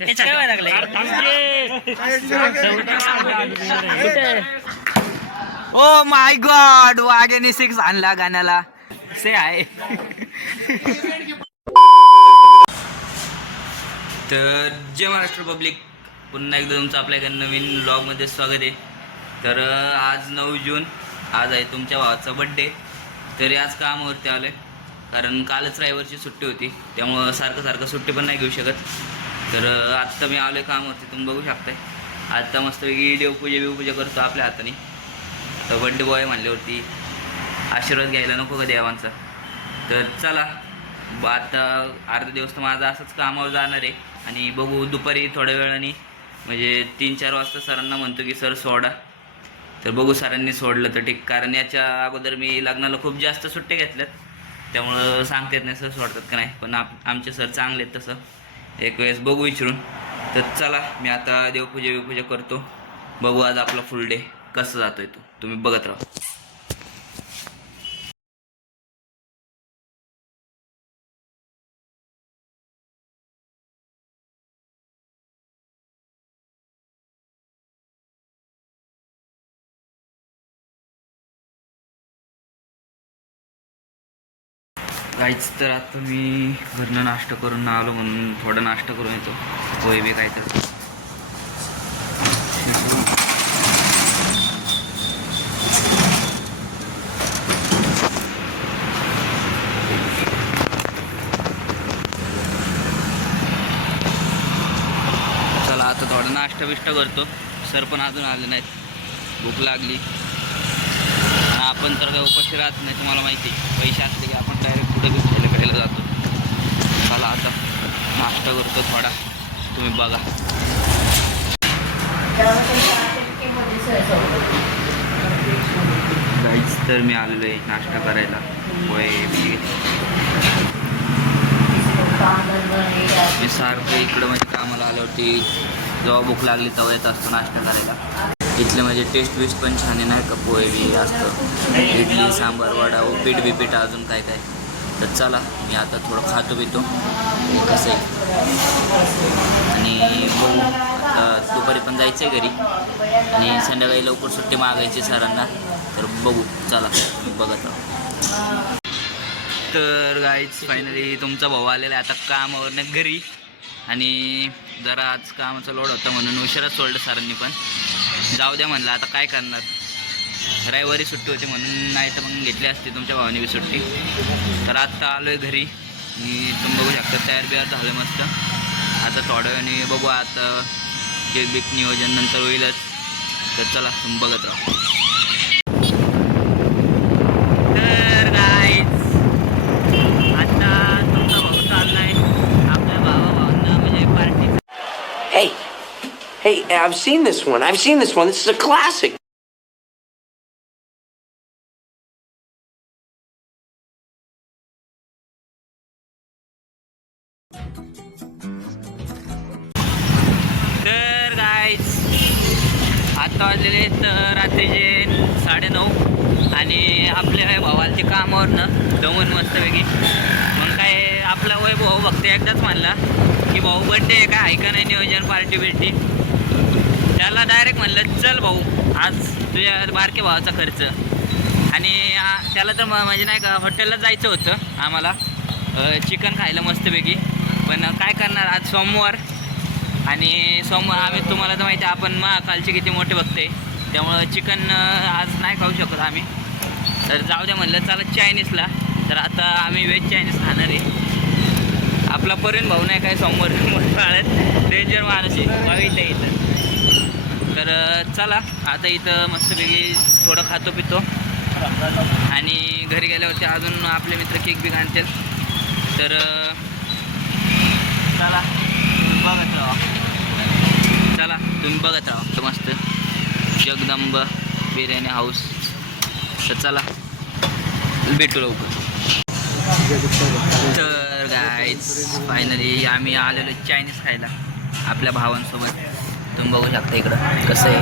Oh my God, वाघ्याने 6 आणला गाण्याला से आहे. तर जय महाराष्ट्र पब्लिक, पुन्हा एकदा तुमचं आपल्या एका नवीन ब्लॉगमध्ये स्वागत आहे. तर आज 9 जून, आज आहे तुमच्या भावाचा बड्डे. तरी आज कामावरती आलो आहे, कारण कालच रविवारची सुट्टी होती, त्यामुळं सारखं सुट्टी पण नाही घेऊ शकत. तर आत्ता मी आलो आहे कामावरती, तुम्ही बघू शकताय. आत्ता मस्तपैकी देवपूजा करतो आपल्या हाताने. तर बड्डे बॉय म्हणल्यावरती आशीर्वाद घ्यायला नको का देवांचा. तर चला, आता अर्धा दिवस तर माझा असंच कामावर जाणार आहे. आणि बघू दुपारी थोड्या वेळाने, म्हणजे 3-4 वाजता सरांना म्हणतो की सर सोडा. तर बघू सरांनी सोडलं तर ठीक, कारण याच्या अगोदर मी लग्नाला खूप जास्त सुट्ट्या घेतल्यात, त्यामुळं सांगता येत नाही सर सोडतात का नाही. पण आमचे सर चांगले आहेत, तसं एक वेळेस बघू विचारून. तर चला, मी आता देवपूजा करतो. बघू आज आपला फुल डे कसं जातोय तो तुम्ही बघत राहा. काहीच, तर आता मी घरनं नाश्ता करून आलो, म्हणून थोडा नाश्ता करून येतो. पोहे बी काय तर चला, आता थोडा नाश्ता बिष्टा करतो. सर पण अजून आले नाहीत, भूक लागली. आपण तर काय उपाशी राहत नाही, तुम्हाला माहिती आहे. पैसे असले की आपण डायरेक्ट कुठे खायला जातो. चला, आता नाश्ता करतो थोडा, तुम्ही बघा. गाईच, तर मी आलेलो आहे नाश्ता करायला. मी सारखं इकडं म्हणजे कामाला आल्यावरती जेव्हा भूक लागली तेव्हा येत असतो नाश्ता करायला. इथले म्हणजे टेस्ट वेस्ट पण छान आहे, नाही का. पोहे बी असतं, इडली सांबार वडा उपीट बिपीट अजून काय. तर चला, मी आता थोडं खातो पितो कसं आहे. आणि बघू, दुपारी पण जायचं आहे घरी, आणि संध्याकाळी लवकर सुट्टी मागायची सरांना. तर बघू, चला बघत राहू. तर गाईज, फायनली तुमचा भाऊ आलेला आहे आता कामावरनं घरी. आणि जरा आज कामाचा लोड होता म्हणून उशिराच सोडलं सरांनी, पण जाऊ द्या म्हणलं, आता काय करणार. रविवारी सुट्टी होती म्हणून, नाही तर मग घेतली असते तुमच्या भावाने बी सुट्टी. तर आत्ता आलो आहे घरी, आणि तुम्ही बघू शकता तयार बियार झालं मस्त. आता थोड्या वेळाने बघू, आता केक बिक नियोजन नंतर होईलच. तर चला, तुम्ही बघत राहा. तर गाईज, आता तुमचा भाऊ चालला आहे आपल्या भावांना म्हणजे party. Hey, I've seen this one. This is a classic. तर गाईज, आता वाजलेले रात्रीचे 9:30, आणि आपल्या भावाला कामावरनं दमून मस्तपैकी. मग काय, आपला भाऊ फक्त एकदाच म्हणला की भाऊ बड्डे आहे का, ऐका नाही नियोजन पार्टी बिर्टी. त्याला डायरेक्ट म्हणलं चल भाऊ, आज तुझ्या बारके भावाचा खर्च. आणि त्याला तर म्हणजे नाही का, हॉटेलला जायचं होतं आम्हाला चिकन खायला मस्तपैकी. पण काय करणार, आज सोमवार, आणि सोमवार आम्ही, तुम्हाला तर माहिती आहे आपण महाकालचे किती मोठे बघते, त्यामुळं चिकन आज नाही खाऊ शकत आम्ही. तर जाऊ द्या म्हणलं, चला चायनीजला. तर आता आम्ही व्हेज चायनीज खाणार आहे. आपला परिण भाऊ नाही काय, सोमवार पाळत डेंजर माणूस आहे, बघितलं इथं. तर चला, आता इथं मस्तपैकी थोडं खातो पितो, आणि घरी गेल्यावरती अजून आपले मित्र केक बिक आणतील. तर चला, बघत राहा. चला, तुम्ही बघत राहा. तर मस्त जगदंब बिर्याणी हाऊस. तर चला, भेटू लवकर. तर गाईज, फायनली आम्ही आलेलो चायनीज खायला आपल्या भावांसोबत. तुम्ही बघू शकता इकडं कसं आहे.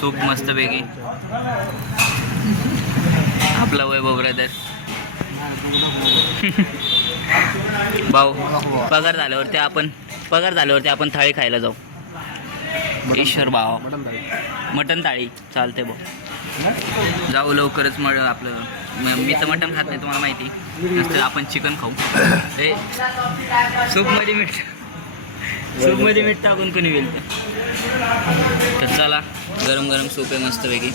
सूप मस्तपैकी. आपला वैभव ब्रदर भाऊ पगार झाल्यावरती आपण थाळी खायला जाऊ. ईश्वर भाव मटन थाळी चालते भाऊ. जाऊ लवकरच. आपलं मी तर मटन खात नाही तुम्हाला माहिती. नुसतं आपण चिकन खाऊ. सूपमध्ये मीठ टाकून कोणी गेल तर चला. गरम गरम सूप आहे मस्तपैकी.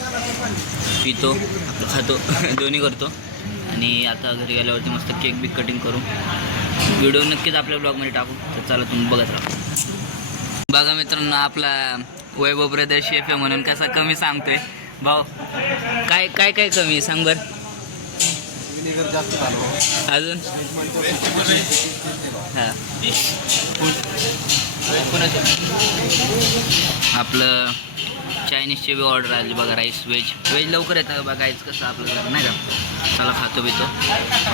पितो आपलं खातो दोन्ही करतो. आणि आता घरी गेल्यावरती मस्त केक बिक कटिंग करू. व्हिडिओ नक्कीच आपल्या ब्लॉगमध्ये टाकू. तर चला तुम्ही बघत राहा. बघा मित्रांनो आपला वैभव ब्रदर शेफ आहे म्हणून कसा कमी सांगतोय भाऊ. काय काय काय कमी सांग बर. अजून हां आपलं चायनीजची बी ऑर्डर आली बघा. राईस व्हेज लवकर येतं बघायचं कसं आपलं नाही का. चला खातो बितो.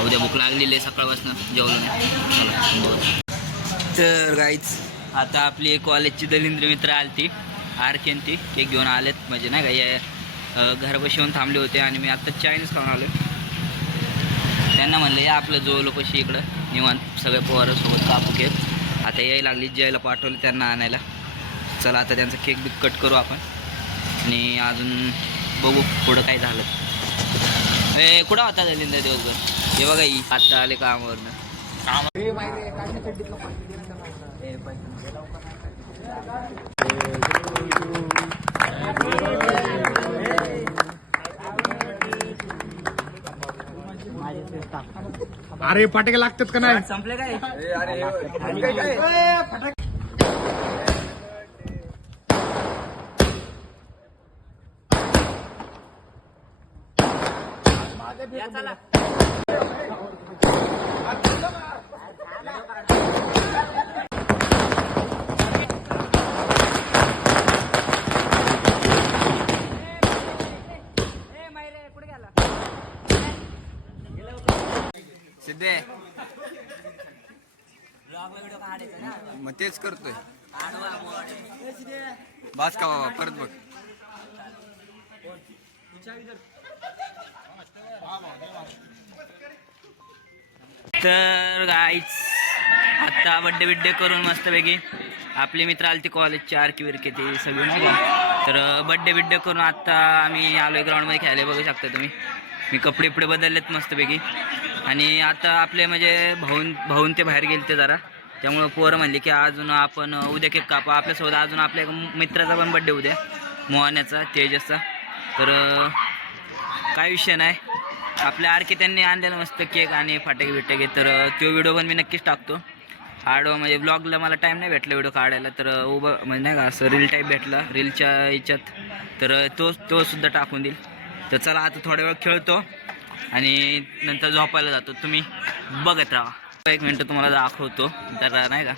उद्या भूक लागलेली आहे सकाळपासून जेवलो नाही. चला तर गाईच आता आपली कॉलेजची दलिंद्र मित्र आलती आरकेंती केक घेऊन आलेत. म्हणजे नाही का या घरापाशी येऊन थांबले होते आणि मी आत्ता चायनीज खाऊन आलो. त्यांना म्हणलं या आपलं जो लोकशी इकडं निवांत सगळे पोरासोबत कापू केक. आता यायला लागली जेवायला पाठवलं त्यांना आणायला. चला आता त्यांचा केक बिक कट करू आपण आणि अजून बघू पुढं काय झालं. कुठं होता दलिंद्र दिवसभर. हे बघा ही आत्ता आले कामावरनं. अरे फटाके लागतात का नाही. संपले काय. सिद्धे मग तेच करतोय. बास का बाबा परत बघ. तर गाईच आत्ता बड्डे करून मस्तपैकी आपले मित्र आले ते कॉलेजचे आरकी विरके ते सगळे नाही का. तर बड्डे करून आत्ता आम्ही आलोय ग्राउंडमध्ये खेळायला. बघू शकता तुम्ही मी कपडे बदललेत मस्तपैकी. आणि आता आपले म्हणजे भाऊन ते बाहेर गेले ते जरा. त्यामुळं पोरं म्हणले की अजून आपण उद्या केक कापा. आपल्यासोबत अजून आपल्या मित्राचा पण बड्डे उद्या मोहण्याचा तेजसचा. तर काय विषय नाही. आपल्या आरके त्यांनी आणलेलं मस्त केक आणि फटाके बिटाके. तर तो व्हिडिओ पण मी नक्कीच टाकतो. आडवा म्हणजे ब्लॉगला मला टाईम नाही भेटला व्हिडिओ काढायला. तर उभं म्हणजे नाही का असं रील टाईप भेटला रीलच्या याच्यात. तर तो सुद्धा टाकून देईल. तर चला आता थोड्या वेळ खेळतो आणि नंतर झोपायला जातो. तुम्ही बघत राहा. एक मिनटं तुम्हाला दाखवतो जरा नाही का.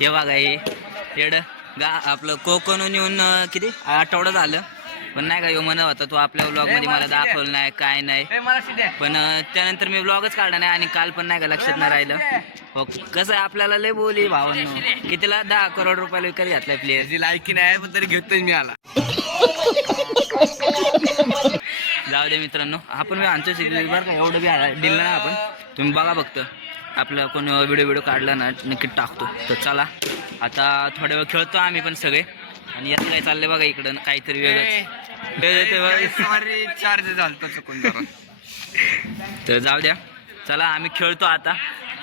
हे बघा हे येडं आपलं कोकणून येऊन किती आठवडं झालं. पण नाही का ह्यो म्हणत होता तो आपल्या व्लॉगमध्ये मला दाखवलं नाही काय नाही. पण त्यानंतर मी व्लॉगच काढला नाही. आणि काल पण नाही का लक्षात नाही राहिलं. हो कसं आहे आपल्याला लय बोली भावांनो. कितीला 10 करोड रुपयाला विकत घातलाय प्लेअर. जी लायकी नाही पण तरी घेतोय मी आला. जाऊ दे मित्रांनो आपण मी आणतो बरं का. एवढं बी दिलं ना आपण. तुम्ही बघा फक्त आपलं कोण व्हिडिओ काढला ना नक्की टाकतो. तर चला आता थोड्या वेळ खेळतो आम्ही पण सगळे. आणि यात काय चाललंय बघा इकडं काहीतरी वेगळंच. सॉरी चार्ज झालता चुकून जरा. तर जाऊ द्या चला आम्ही खेळतो आता.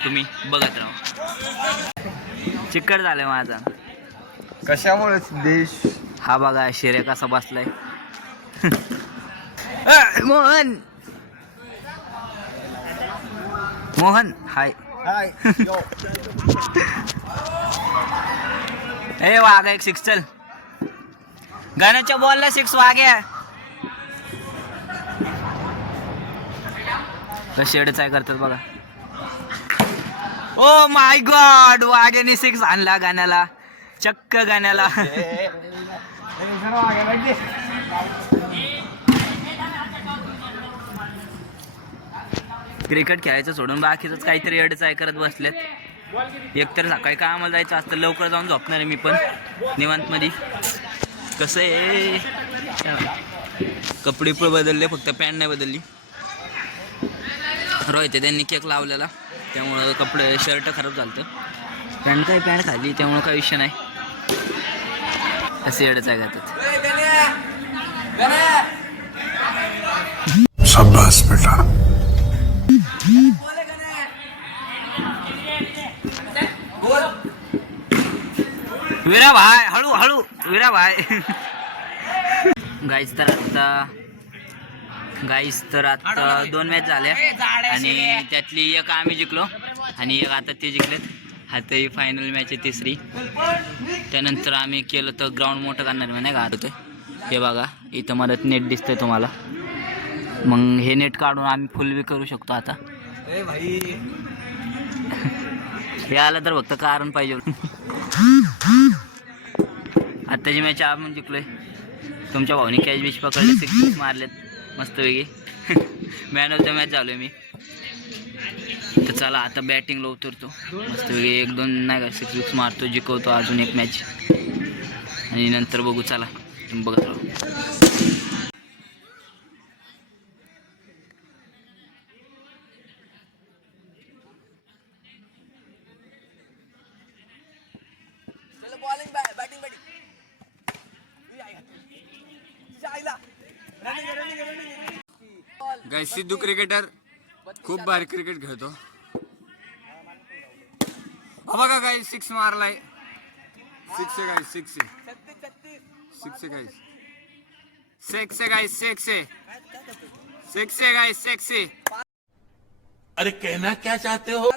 तुम्ही बघत राहा. चिकट झालंय माझा. कशामुळे देश हा बघा शिर्या कसा बसलाय. मोहन हाय. ए वाघ एक 6 चल. गाण्याच्या बॉलला 6 वाग्या. कशी अडचाय करतात बघा. ओ माय गॉड वाघ्याने 6 आणला गाण्याला. चक्क गाण्याला. क्रिकेट खेळायचं सोडून बाकीच काहीतरी अडचाय करत बसलेत. एकतर सकाळी काय आम्हाला जायचं असतं लवकर जाऊन झोपणार आहे मी पण निवांत मध्ये. कसं आहे कपडे पण बदलले फक्त पॅन्ट नाही बदलली. रोहित आहे, त्यांनी केक लावलेला त्यामुळं कपडे शर्ट खराब झालं. पॅन्ट काय पॅन्ट खाली त्यामुळं काही विषय नाही. कसे एडच आहे गातात. शाबाश बेटा. विरा भाई हळू हळू विरा भाई. गाईस तर आता 2 मॅच झाल्या आणि त्यातली एक आम्ही जिंकलो आणि एक आता ते जिंकलेत. आता ही फायनल मॅच आहे 3री. त्यानंतर आम्ही केलं तर ग्राउंड मोठं करणार नाही का होतं. हे बघा इथं मला नेट दिसतंय तुम्हाला. मग हे नेट काढून आम्ही फुल बी करू शकतो आता. हे आलं तर फक्त कारण पाहिजे. आत्ताची मॅच आपण जिंकलोय. तुमच्या भाऊनी कॅच बिच पकडले, 6 मारलेत मस्तपैकी. मॅन ऑफ द मॅच झालोय मी. तर चला आता बॅटिंगला उतरतो मस्तपैकी. 1-2 नाही का 6 मारतो, जिंकवतो अजून एक मॅच आणि नंतर बघू. चला तुम्ही बघत राहू. गाईस सिद्धू क्रिकेटर खूप भारी क्रिकेट खेळतो. हा बघा गाईस 6 मारलाय. 6 आहे गाईस. 6 आहे गाईस. 6 आहे गाईस. 6 आहे गाईस. 6 आहे. अरे कहना क्या चाहते हो?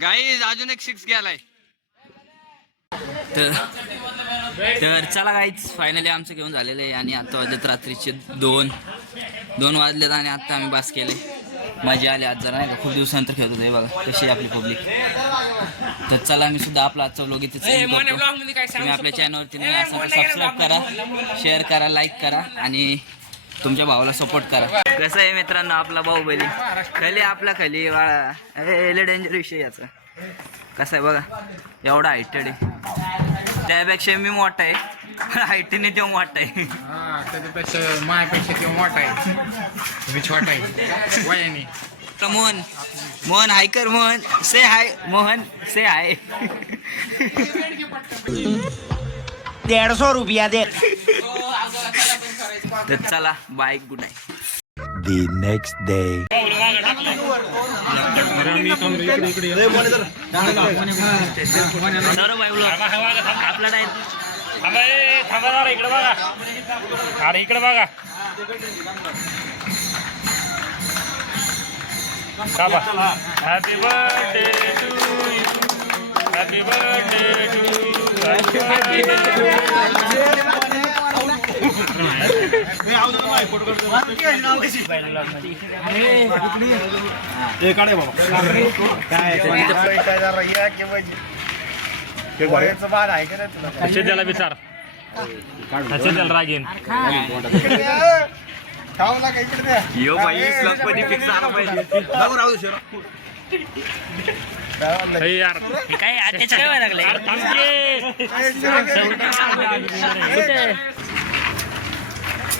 गाईस अजून एक 6 गेलाय. तर चला गाईच फायनली आमचं घेऊन झालेलं आहे आणि आता वाजलेत रात्रीचे 2 वाजलेत आणि आत्ता आम्ही बास केले. मजा आली आज जरा नाही का. खूप दिवसानंतर खेळत होतो. बघा कशी आपली पब्लिक. तर चला मी सुद्धा आपला आजचा व्लॉग इथे तुम्ही आपल्या चॅनलवरती नाही असेल तर सबस्क्राईब करा, शेअर करा, लाईक करा आणि तुमच्या भावाला सपोर्ट करा. कसं आहे मित्रांनो आपला बाहुबली खाली आपला खाली वाळा. अरे डेंजर विषय याचा. कसं आहे बघा एवढा हायटेड आहे. त्यापेक्षा मी मोठा आहे. हायटीने तो मोठा आहे. त्याच्यापेक्षा माझ्यापेक्षा किंवा मोठा आहे. मी छोटा आहे वयाने. तर मोहन हाय कर. मोहन से हाय. मोहन से हाय. 150 रुपया दे. तर चला bye good night. The next day. आपला नाही थांबा इकडे बघा. अरे इकडे बघा. Happy birthday to you. Happy birthday to you. त्याला विचार त्याला रागीन. यो भाई लखपती फिक्स झाला पाहिजे. यार काय त्याचं काय व्हायला लागलंय.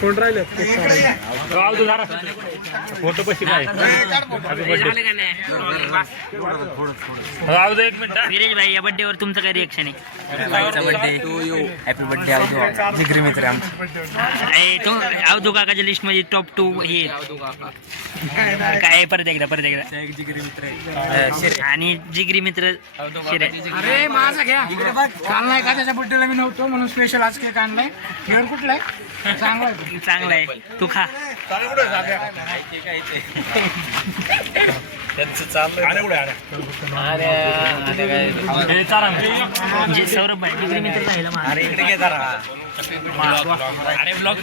कोण राहिले फोटो कशी काय. राहू दे 1 मिनिट. विरेश भाई या बड्डेवर तुमचं काय रिएक्शन आहे. Birthday to you. Happy birthday. जिगरी मित्र आमचं. तो अवधू काकाच्या लिस्ट मध्ये टॉप 2 हे काय. परत एकदा जिगरी मित्र आणि जिगरी मित्र. अरे माझा घ्या. काल नाही का त्याच्या बड्डेला मी नव्हतो म्हणून स्पेशल आज केक आणलाय. फ्लेवर कुठला आहे. चांगला आहे तू खा. जे सौरभ भाई जिगरी मित्र अरे ब्लॉग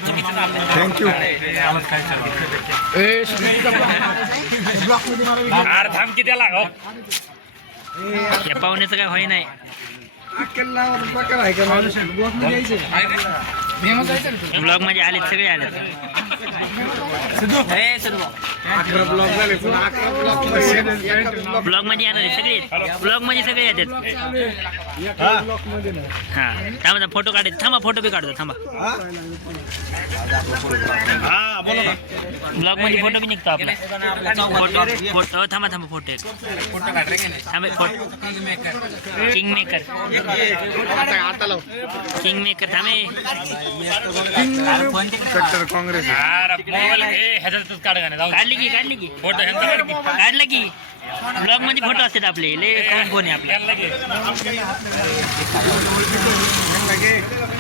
थँक्यू. थांब किती लाग. या पाहुण्याचं काय होई नाही. ब्लॉग मध्ये आले सगळे आले. ब्लॉग मध्ये येणार आहे सगळे, ब्लॉग मध्ये सगळे येतात. हा थांबा फोटो काढायचे, थांबा फोटो बी काढतो थांबा. ब्लॉग मध्ये फोटो बी निघतो आपला. फोटो थांबा फोटो एक थांबा फोटो. किंग मेकर थांबे. काँग्रेस काढली की फोटो काढला की ब्लॉग मध्ये फोटो असतात आपले. लय कोण आहे आपले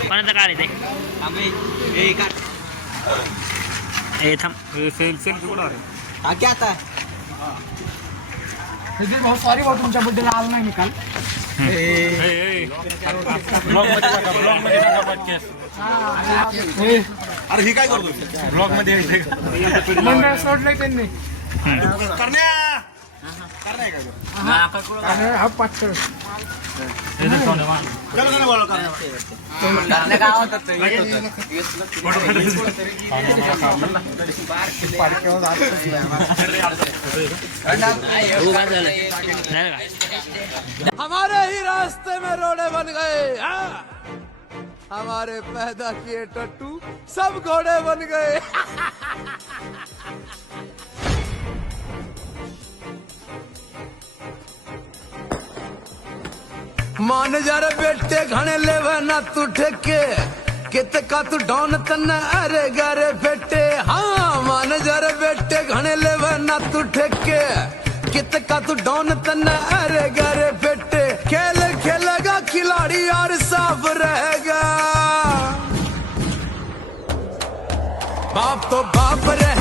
कोणाचं काढायचंय हे थांब. भाऊ सॉरी भाऊ तुमच्या बड्डेला आलो नाही मी काल. अरे ही काय करतो ब्लॉग मध्ये मंडळ सोडलंय त्यांनी. हा पाचशे हमारे ही रास्ते में रोड़े बन गए हाँ? हमारे पैदा किए टट्टू सब घोड़े बन गए. मान जा रे बेटे घने लेवे ना तू ठेके कित का तू डॉन तन अरे गरे बेटे. हाँ मान जा रे बेटे घने लेवे ना तू ठेके कित का तू डॉन तन अरे गरे बेटे. खेल खेलेगा खिलाड़ी और साफ रहेगा. बाप तो बाप रहे